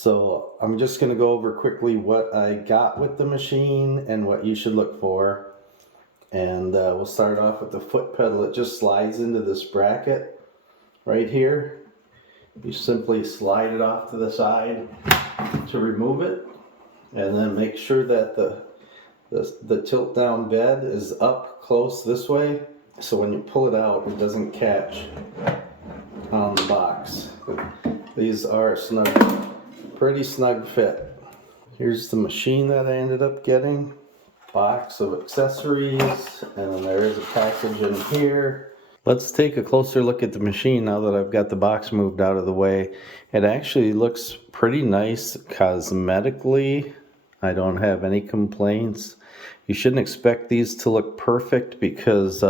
So I'm just going to go over quickly what I got with the machine and what you should look for. And we'll start off with the foot pedal. It just slides into this bracket right here. You simply slide it off to the side to remove it, and then make sure that the tilt down bed is up close this way, so when you pull it out it doesn't catch on the box. These are snug, pretty snug fit. Here's the machine that I ended up getting. Box of accessories, and then there is a package in here. Let's take a closer look at the machine now that I've got the box moved out of the way. It actually looks pretty nice cosmetically. I don't have any complaints. You shouldn't expect these to look perfect because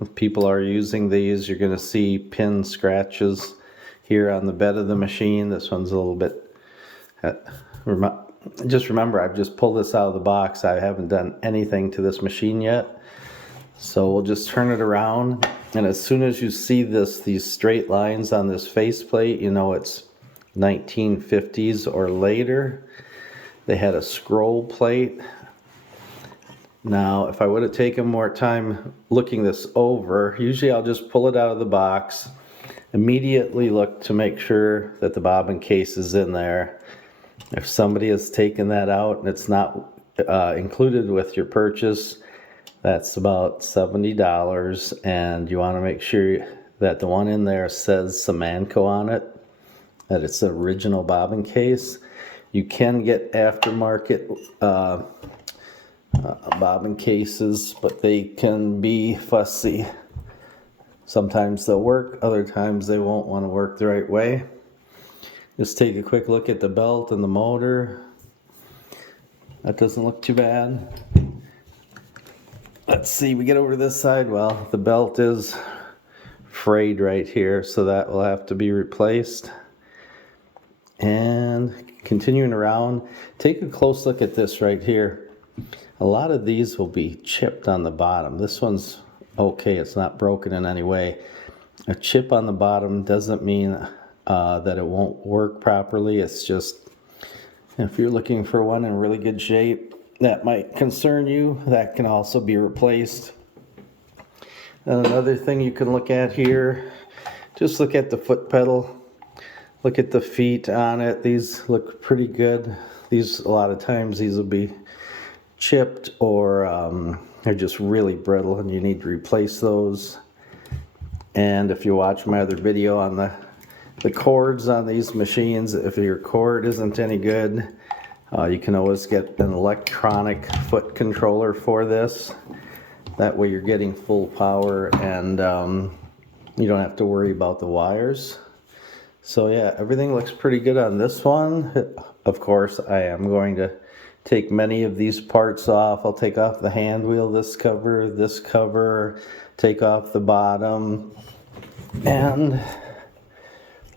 if people are using these, you're going to see pin scratches here on the bed of the machine. This one's a little bit... Just remember, I've just pulled this out of the box. I haven't done anything to this machine yet. So we'll just turn it around, and as soon as you see these straight lines on this faceplate, you know it's 1950s or later. They had a scroll plate. Now, if I would have taken more time looking this over, usually I'll just pull it out of the box, immediately look to make sure that the bobbin case is in there. If somebody has taken that out and it's not included with your purchase, that's about $70, and you want to make sure that the one in there says Semanco on it, that it's the original bobbin case. You can get aftermarket bobbin cases, but they can be fussy. Sometimes they'll work, other times they won't want to work the right way. Just take a quick look at the belt and the motor. That doesn't look too bad. Let's see, we get over to this side. Well, the belt is frayed right here, so that will have to be replaced. And continuing around, take a close look at this right here. A lot of these will be chipped on the bottom. This one's okay, it's not broken in any way. A chip on the bottom doesn't mean that it won't work properly. It's just, if you're looking for one in really good shape that might concern you, that can also be replaced. And another thing you can look at here, just look at the foot pedal. Look at the feet on it. These look pretty good. These, a lot of times, these will be chipped or they're just really brittle and you need to replace those. And if you watch my other video on the cords on these machines, if your cord isn't any good, you can always get an electronic foot controller for this. That way you're getting full power and you don't have to worry about the wires. So yeah, everything looks pretty good on this one. Of course, I am going to take many of these parts off. I'll take off the hand wheel, this cover, take off the bottom, and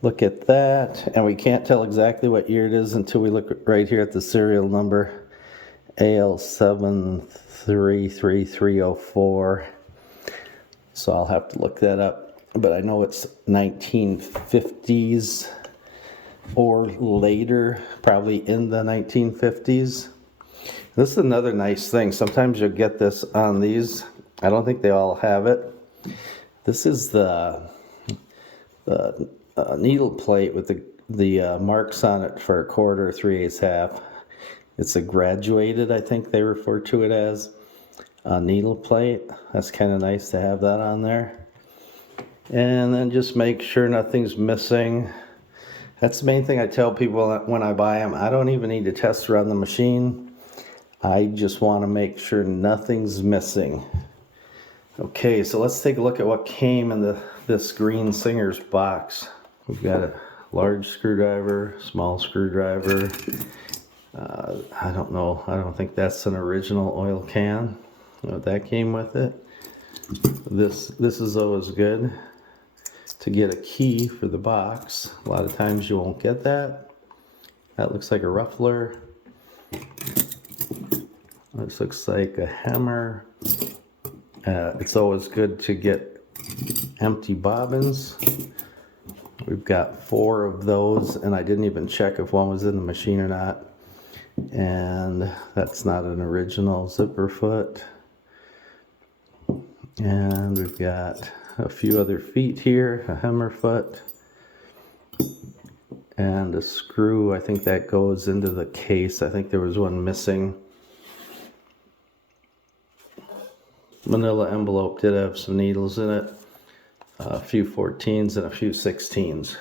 look at that. And we can't tell exactly what year it is until we look right here at the serial number, AL733304. So I'll have to look that up, but I know it's 1950s or later, probably in the 1950s. This is another nice thing. Sometimes you'll get this on these. I don't think they all have it. This is the needle plate with the marks on it for 1/4, 3/8, half. It's a graduated, I think they refer to it as, needle plate. That's kind of nice to have that on there. And then just make sure nothing's missing. That's the main thing I tell people when I buy them. I don't even need to test run the machine. I just want to make sure nothing's missing. Okay, so let's take a look at what came in this green Singer's box. We've got a large screwdriver, small screwdriver. I don't know. I don't think that's an original oil can. That came with it. This is always good to get a key for the box. A lot of times you won't get that. That looks like a ruffler. This looks like a hammer. It's always good to get empty bobbins. We've got 4 of those, and I didn't even check if one was in the machine or not. And that's not an original zipper foot. And we've got a few other feet here, a hammer foot, and a screw. I think that goes into the case. I think there was one missing. Manila envelope did have some needles in it, a few 14s and a few 16s.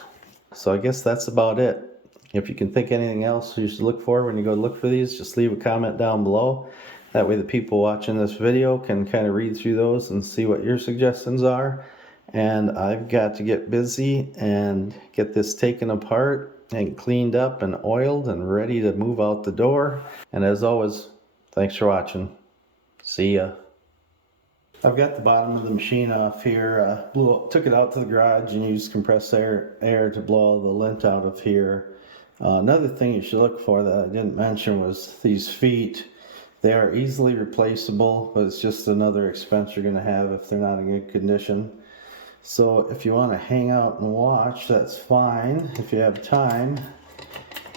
So I guess that's about it. If you can think anything else you should look for when you go look for these, just leave a comment down below. That way the people watching this video can kind of read through those and see what your suggestions are. And I've got to get busy and get this taken apart and cleaned up and oiled and ready to move out the door. And as always, thanks for watching. See ya. I've got the bottom of the machine off here, took it out to the garage and used compressed air to blow all the lint out of here. Another thing you should look for that I didn't mention was these feet. They are easily replaceable, but it's just another expense you're going to have if they're not in good condition. So if you want to hang out and watch, that's fine if you have time.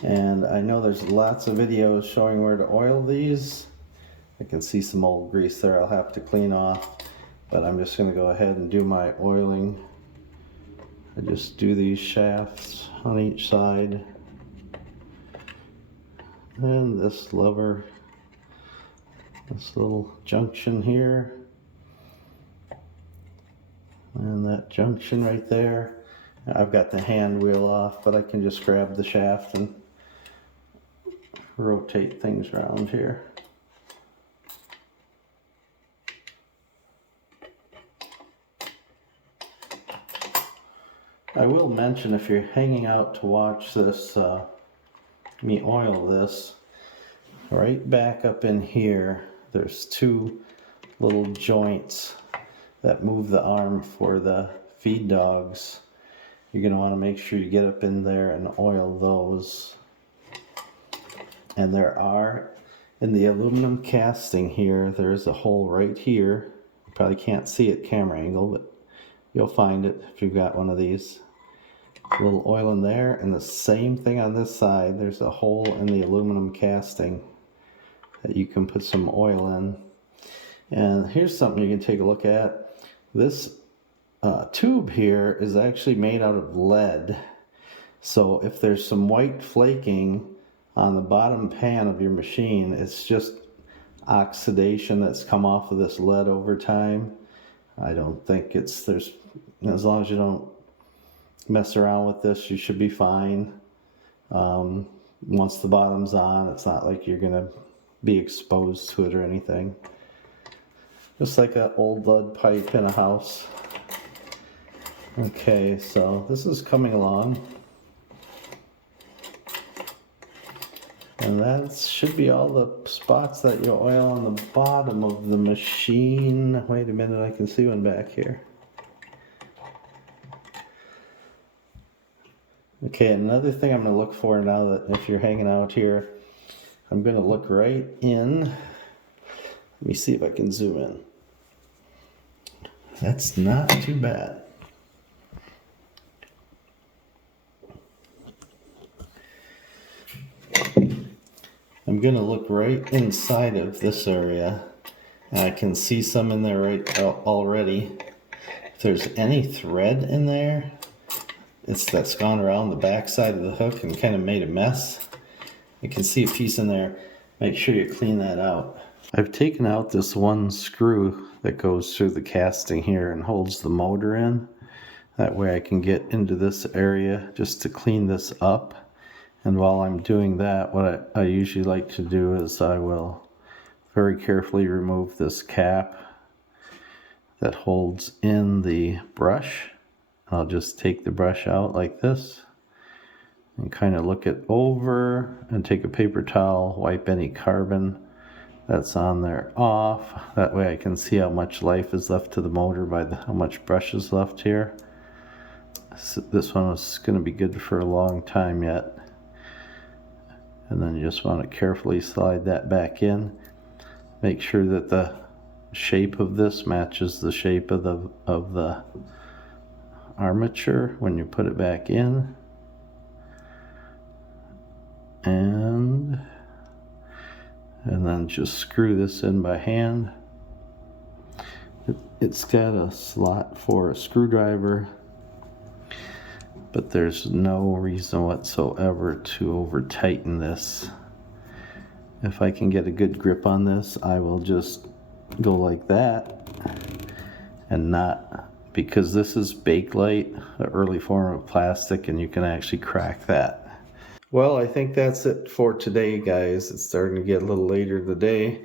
And I know there's lots of videos showing where to oil these. I can see some old grease there I'll have to clean off, but I'm just going to go ahead and do my oiling. I just do these shafts on each side. And this lever, this little junction here, and that junction right there. I've got the hand wheel off, but I can just grab the shaft and rotate things around here. I will mention, if you're hanging out to watch this, me oil this, right back up in here, there's 2 little joints that move the arm for the feed dogs. You're going to want to make sure you get up in there and oil those. And there are, in the aluminum casting here, there's a hole right here. You probably can't see it camera angle, but you'll find it if you've got one of these. A little oil in there, and the same thing on this side. There's a hole in the aluminum casting that you can put some oil in. And here's something you can take a look at. This tube here is actually made out of lead. So if there's some white flaking on the bottom pan of your machine, it's just oxidation that's come off of this lead over time. I don't think as long as you don't mess around with this, you should be fine. Once the bottom's on, it's not like you're gonna be exposed to it or anything. Just like an old lead pipe in a house. Okay, so this is coming along. And that should be all the spots that you oil on the bottom of the machine. Wait a minute, I can see one back here. Okay, another thing I'm going to look for now, that if you're hanging out here, I'm going to look right in. Let me see if I can zoom in. That's not too bad. I'm going to look right inside of this area, and I can see some in there right already. If there's any thread in there, that's gone around the back side of the hook and kind of made a mess. You can see a piece in there. Make sure you clean that out. I've taken out this one screw that goes through the casting here and holds the motor in. That way I can get into this area just to clean this up. And while I'm doing that, what I usually like to do is I will very carefully remove this cap that holds in the brush. I'll just take the brush out like this and kind of look it over and take a paper towel, wipe any carbon that's on there off. That way I can see how much life is left to the motor by how much brush is left here. So this one is going to be good for a long time yet. And then you just want to carefully slide that back in. Make sure that the shape of this matches the shape of the armature when you put it back in. And then just screw this in by hand. It's got a slot for a screwdriver, but there's no reason whatsoever to over tighten this. If I can get a good grip on this, I will just go like that, and not, because this is Bakelite, an early form of plastic, and you can actually crack that. Well, I think that's it for today, guys. It's starting to get a little later in the day.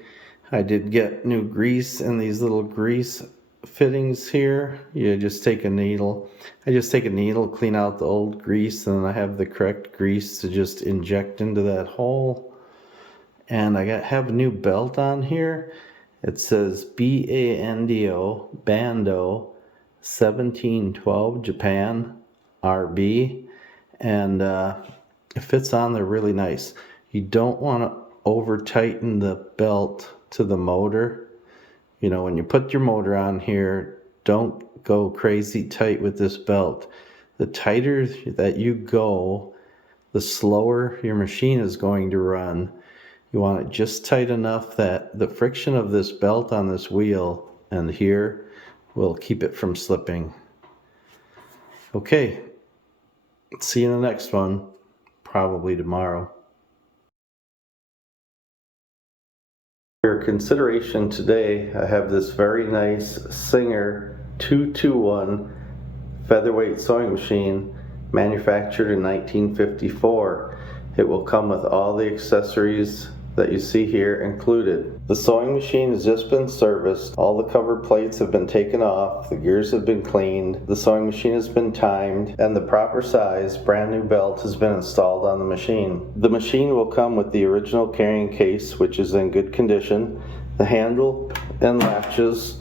I did get new grease in these little grease fittings here. You just take a needle. I just take a needle, clean out the old grease, and then I have the correct grease to just inject into that hole. And I have a new belt on here. It says BANDO, Bando 1712 Japan RB, and it fits on there really nice. You don't want to over tighten the belt to the motor. You know, when you put your motor on here, don't go crazy tight with this belt. The tighter that you go, the slower your machine is going to run. You want it just tight enough that the friction of this belt on this wheel and here will keep it from slipping. Okay, see you in the next one, probably tomorrow. For your consideration today, I have this very nice Singer 221 featherweight sewing machine manufactured in 1954. It will come with all the accessories that you see here included. The sewing machine has just been serviced. All the cover plates have been taken off. The gears have been cleaned. The sewing machine has been timed, and the proper size brand new belt has been installed on the machine. The machine will come with the original carrying case, which is in good condition. The handle and latches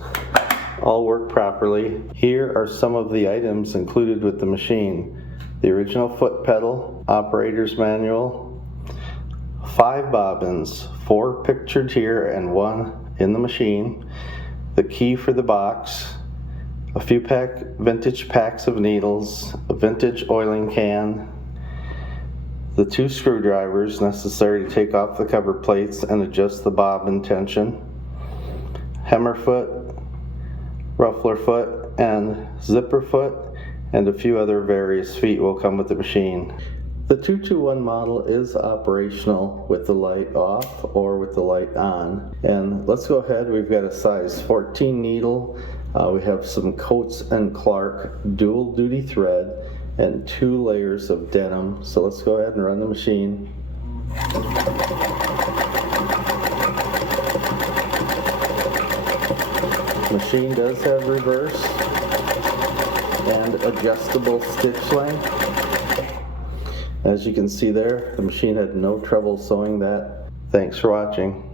all work properly. Here are some of the items included with the machine: the original foot pedal, operator's manual, 5 bobbins, 4 pictured here and 1 in the machine, the key for the box, a few vintage packs of needles, a vintage oiling can, the 2 screwdrivers necessary to take off the cover plates and adjust the bobbin tension, hammer foot, ruffler foot, and zipper foot, and a few other various feet will come with the machine. The 221 model is operational with the light off or with the light on. And let's go ahead, we've got a size 14 needle, we have some Coates and Clark dual duty thread, and 2 layers of denim. So let's go ahead and run the machine. Machine does have reverse and adjustable stitch length. As you can see there, the machine had no trouble sewing that. Thanks for watching.